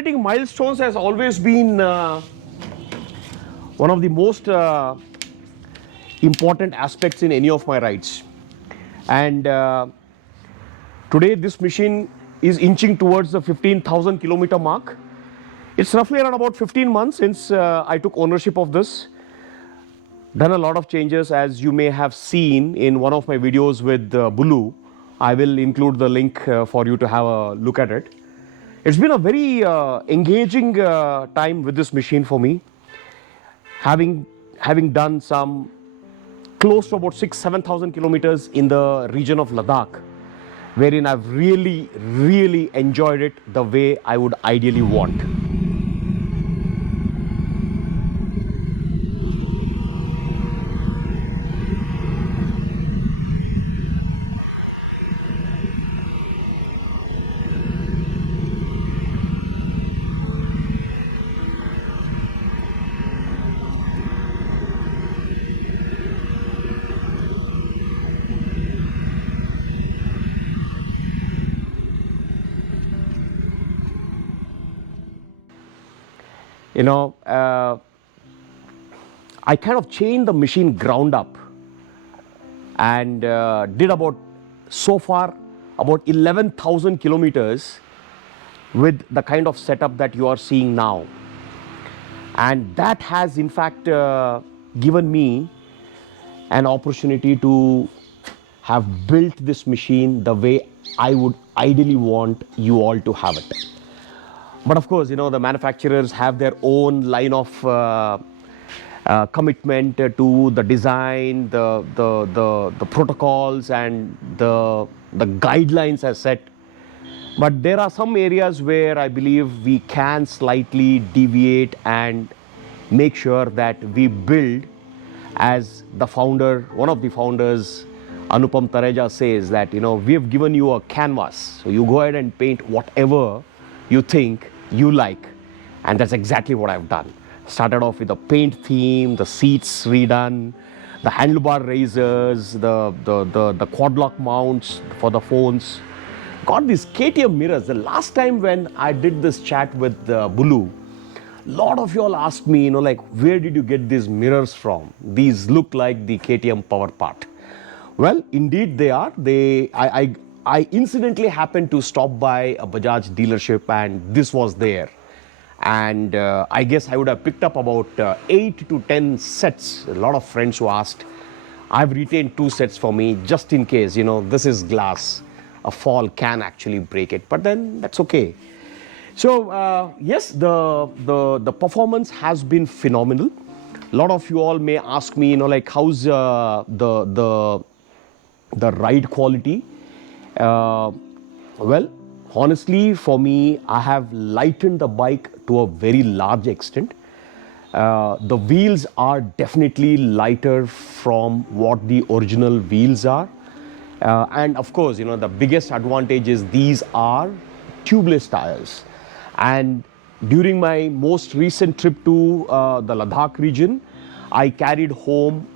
completing milestones has always been one of the most important aspects in any of my rides. And today this machine is inching towards the 15,000 kilometer mark. It's roughly around about 15 months since I took ownership of this. Done a lot of changes, as you may have seen in one of my videos with Bulu. I will include the link for you to have a look at it. It's been a very engaging time with this machine for me. Having done some close to about 6,000-7,000 kilometers in the region of Ladakh, wherein I've really enjoyed it the way I would ideally want. You know, I kind of changed the machine ground up and did so far about 11,000 kilometers with the kind of setup that you are seeing now. And that has in fact given me an opportunity to have built this machine the way I would ideally want you all to have it. But of course, you know, the manufacturers have their own line of commitment to the design, the protocols and the guidelines as set. But there are some areas where I believe we can slightly deviate and make sure that we build, as the founder, one of the founders, Anupam Tareja, says that, you know, we have given you a canvas, so you go ahead and paint whatever you think you like. And that's exactly what I've done. Started off with the paint theme, the seats redone, the handlebar raisers, the QuadLock mounts for the phones. Got these KTM mirrors. The last time when I did this chat with Bulu, a lot of you all asked me, you know, like, where did you get these mirrors from? These look like the KTM power part. Well, indeed they are. I incidentally happened to stop by a Bajaj dealership and this was there. And I guess I would have picked up about 8 to 10 sets. A lot of friends who asked. I've retained 2 sets for me just in case, you know, this is glass. A fall can actually break it, but then that's okay. So yes, the performance has been phenomenal. A lot of you all may ask me, you know, like, how's the ride quality? Well, honestly, for me, I have lightened the bike to a very large extent. The wheels are definitely lighter from what the original wheels are. And of course, you know, the biggest advantage is these are tubeless tires. And during my most recent trip to the Ladakh region, I carried home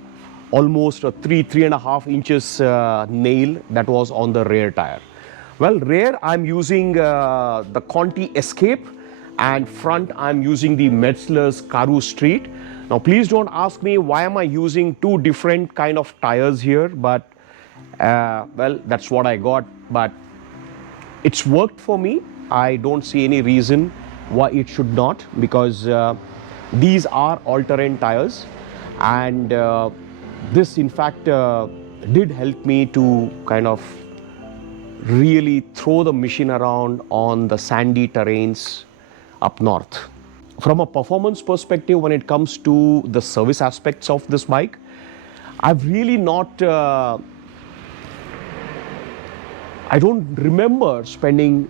almost a 3.5 inches nail that was on the rear tire. Well, rear I'm using the Conti Escape, and front I'm using the Metzler's Karoo Street. Now please don't ask me why am I using 2 different kind of tires here, but well, that's what I got. But it's worked for me. I don't see any reason why it should not, because these are all-terrain tires, and this in fact did help me to kind of really throw the machine around on the sandy terrains up north. From a performance perspective, when it comes to the service aspects of this bike, I've really not I don't remember spending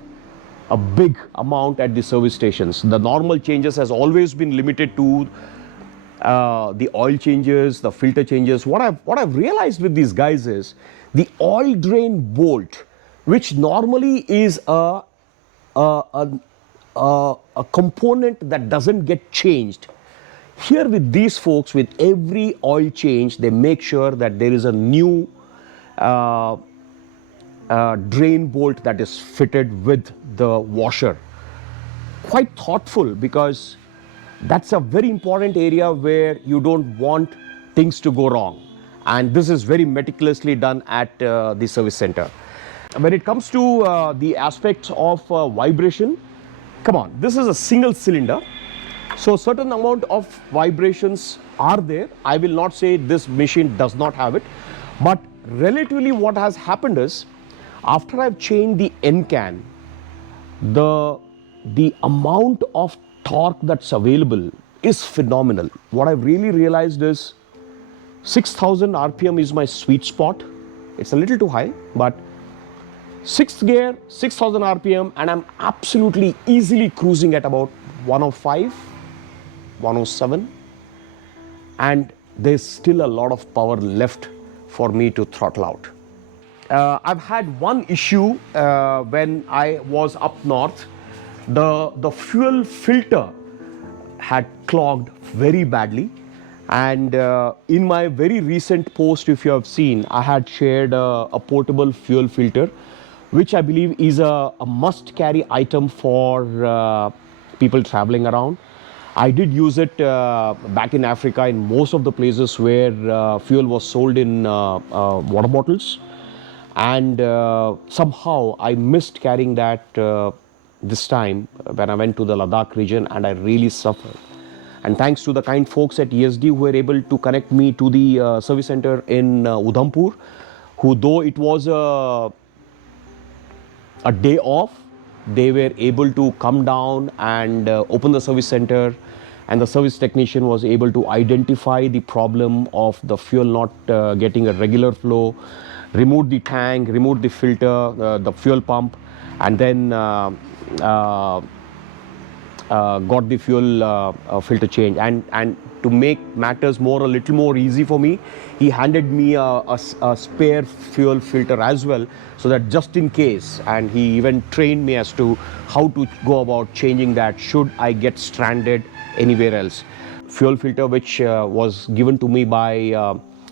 a big amount at the service stations. The normal changes has always been limited to the oil changes, the filter changes. What I've realized with these guys is the oil drain bolt, which normally is a component that doesn't get changed. Here with these folks, with every oil change, they make sure that there is a new drain bolt that is fitted with the washer. quite thoughtful, because that's a very important area where you don't want things to go wrong. And this is very meticulously done at the service center. When it comes to the aspects of vibration, come on, this is a single cylinder. So certain amount of vibrations are there. I will not say this machine does not have it, but relatively what has happened is, after I've changed the 𝐻𝐚𝐭, the amount of torque that's available is phenomenal. What I've really realized is 6,000 RPM is my sweet spot. It's a little too high, but 6th gear, 6,000 RPM, and I'm absolutely easily cruising at about 105, 107, and there's still a lot of power left for me to throttle out. I've had one issue when I was up north. The fuel filter had clogged very badly, and in my very recent post, if you have seen, I had shared a portable fuel filter, which I believe is a must-carry item for people traveling around. I did use it back in Africa, in most of the places where fuel was sold in water bottles, and somehow I missed carrying that this time when I went to the Ladakh region, and I really suffered. And thanks to the kind folks at Yezdi who were able to connect me to the service center in Udhampur, who, though it was a day off, they were able to come down and open the service center, and the service technician was able to identify the problem of the fuel not getting a regular flow, remove the tank, remove the filter, the fuel pump, and then got the fuel filter change. And to make matters a little more easy for me, he handed me a spare fuel filter as well, so that just in case, and he even trained me as to how to go about changing that should I get stranded anywhere else. Fuel filter, which was given to me by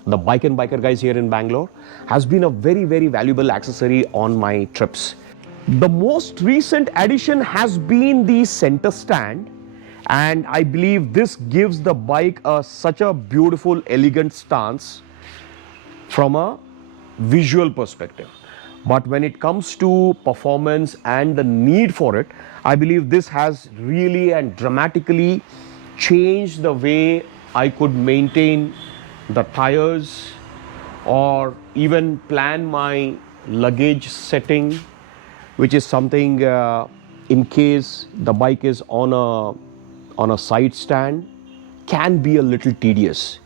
the Bike and Biker guys here in Bangalore, has been a very, very valuable accessory on my trips. The most recent addition has been the center stand, and I believe this gives the bike such a beautiful, elegant stance from a visual perspective. But when it comes to performance and the need for it, I believe this has really and dramatically changed the way I could maintain the tires or even plan my luggage setting, which is something in case the bike is on a side stand can be a little tedious.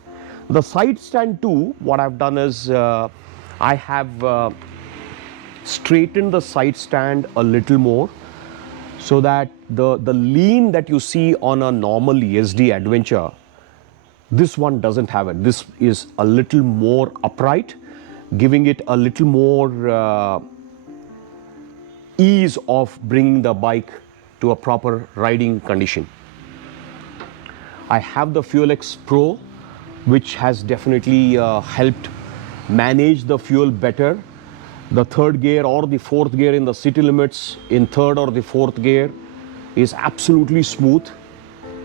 The side stand too, what I've done is I have straightened the side stand a little more, so that the lean that you see on a normal Yezdi Adventure, this one doesn't have it. This is a little more upright, giving it a little more ease of bringing the bike to a proper riding condition. I have the FuelX Pro, which has definitely helped manage the fuel better. The third gear or the fourth gear in the city limits in third or the fourth gear is absolutely smooth.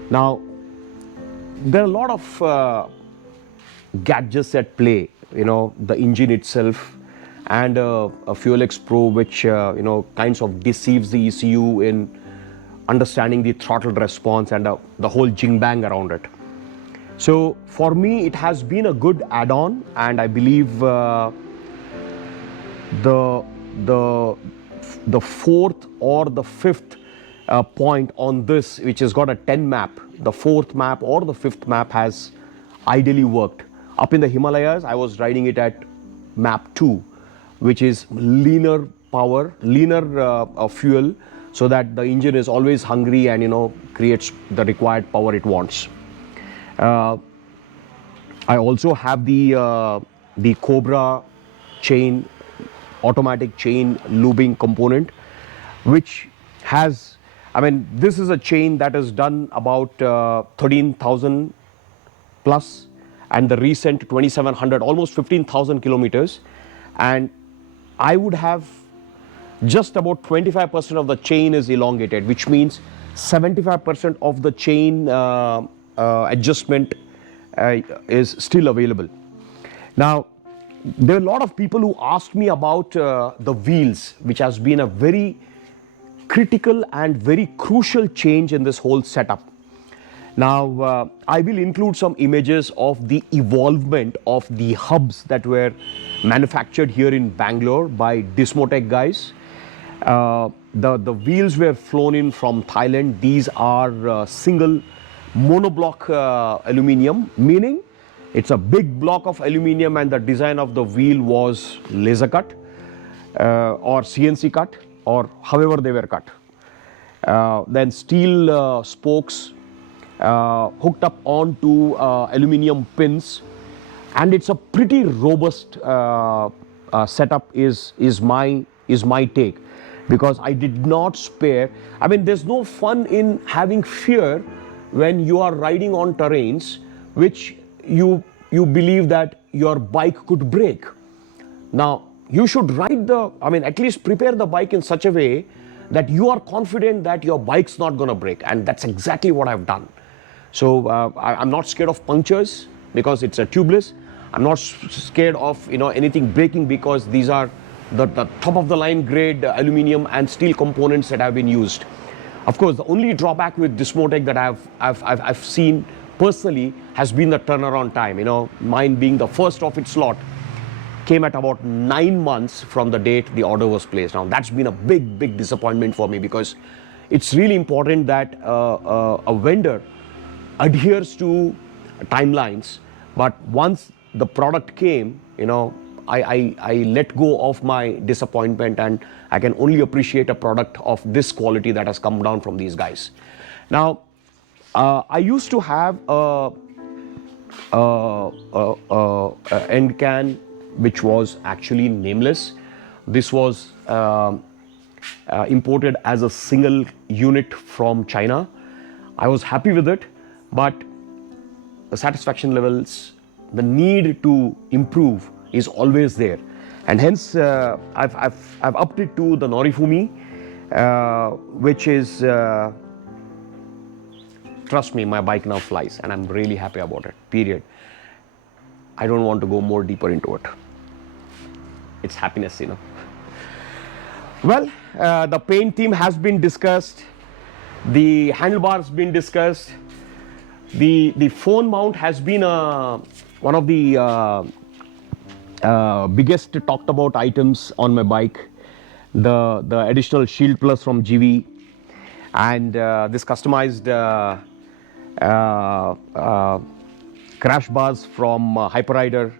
Now, there are a lot of gadgets at play, the engine itself, and a FuelX Pro, which kinds of deceives the ECU in understanding the throttle response and the whole jing bang around it. So for me, it has been a good add-on, and I believe the fourth or the fifth point on this, which has got a 10 map, the fourth map or the fifth map has ideally worked. Up in the Himalayas, I was riding it at map 2, which is leaner power, leaner fuel, so that the engine is always hungry and creates the required power it wants. I also have the Cobra chain, automatic chain lubing component, which has, this is a chain that is done about 13,000 plus, and the recent 2,700, almost 15,000 kilometers, and I would have just about 25% of the chain is elongated, which means 75% of the chain adjustment is still available. Now, there are a lot of people who asked me about the wheels, which has been a very critical and very crucial change in this whole setup. Now, I will include some images of the evolvement of the hubs that were manufactured here in Bangalore by Dismotech guys. The wheels were flown in from Thailand. These are single monobloc aluminium, meaning it's a big block of aluminium and the design of the wheel was laser cut or CNC cut or however they were cut. Then steel spokes hooked up onto aluminium pins, and it's a pretty robust setup is my take, because I did not spare. I mean, there's no fun in having fear when you are riding on terrains which you believe that your bike could break. Now, you should ride at least prepare the bike in such a way that you are confident that your bike's not going to break, and that's exactly what I've done. So I'm not scared of punctures because it's a tubeless. I'm not scared of anything breaking because these are the top of the line grade aluminium and steel components that have been used. Of course, the only drawback with Dismotech that I've seen personally has been the turnaround time. Mine being the first of its lot came at about 9 months from the date the order was placed. Now that's been a big disappointment for me, because it's really important that a vendor adheres to timelines. But once the product came, I let go of my disappointment, and I can only appreciate a product of this quality that has come down from these guys. Now, I used to have a end can which was actually nameless. This was imported as a single unit from China. I was happy with it, but the satisfaction levels, the need to improve is always there, and hence I've upped it to the Norifumi, which is trust me, my bike now flies, and I'm really happy about it. Period. I don't want to go more deeper into it. It's happiness, Well, the paint theme has been discussed. The handlebar's been discussed. The phone mount has been one of the biggest talked about items on my bike. The additional Shield Plus from GV, and this customized crash bars from Hyperrider.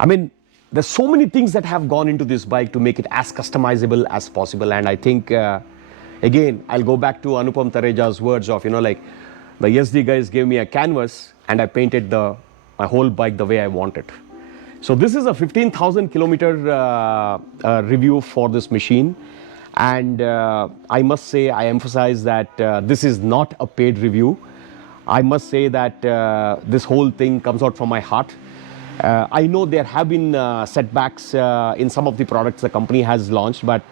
I mean, there's so many things that have gone into this bike to make it as customizable as possible. And I think, again, I'll go back to Anupam Tareja's words of, the Yezdi guys gave me a canvas and I painted my whole bike the way I want it. So this is a 15,000 kilometer review for this machine. And I must say, I emphasize that this is not a paid review. I must say that this whole thing comes out from my heart. I know there have been setbacks in some of the products the company has launched, but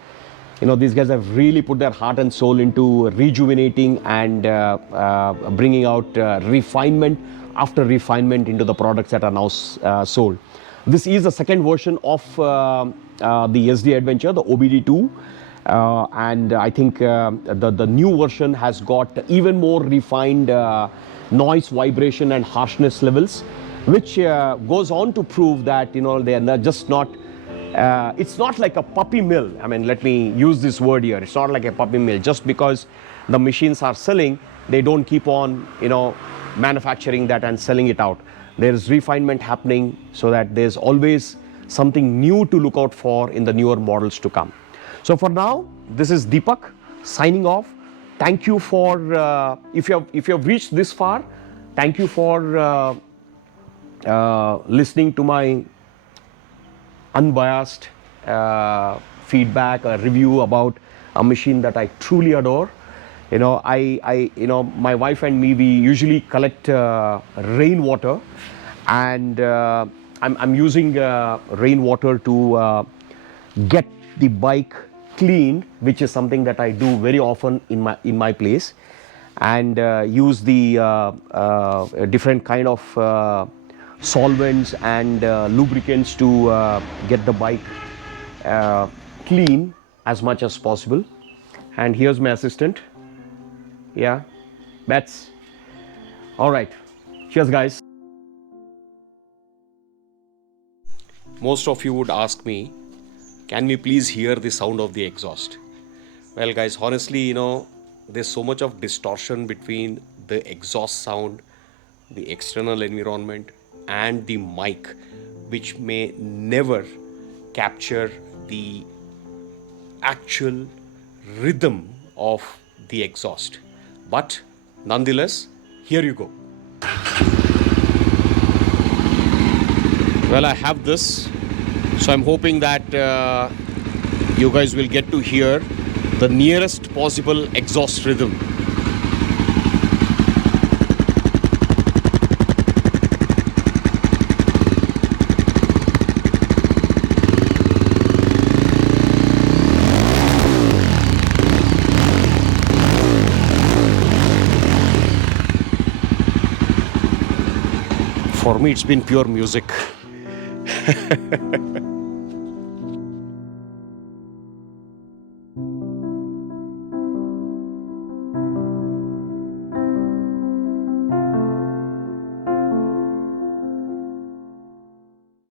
these guys have really put their heart and soul into rejuvenating and bringing out refinement after refinement into the products that are now sold. This is the second version of the Yezdi Adventure, the OBD2, and I think the new version has got even more refined noise, vibration and harshness levels, which goes on to prove that they are just not it's not like a puppy mill. I mean, let me use this word here. It's not like a puppy mill. Just because the machines are selling, they don't keep on manufacturing that and selling it out. There's refinement happening so that there's always something new to look out for in the newer models to come. So for now, this is Deepak signing off. Thank you for if you have reached this far, thank you for listening to my unbiased feedback, a review about a machine that I truly adore. My wife and me, we usually collect rainwater, and I'm using rainwater to get the bike cleaned, which is something that I do very often in my place. and use the different kind of solvents and lubricants to get the bike clean as much as possible. And here's my assistant. Yeah, Bets. All right, cheers guys. Most of you would ask me, can we please hear the sound of the exhaust? Well guys, honestly, there's so much of distortion between the exhaust sound, the external environment and the mic, which may never capture the actual rhythm of the exhaust. But nonetheless, here you go. Well, I have this, so I'm hoping that you guys will get to hear the nearest possible exhaust rhythm. For me, it's been pure music.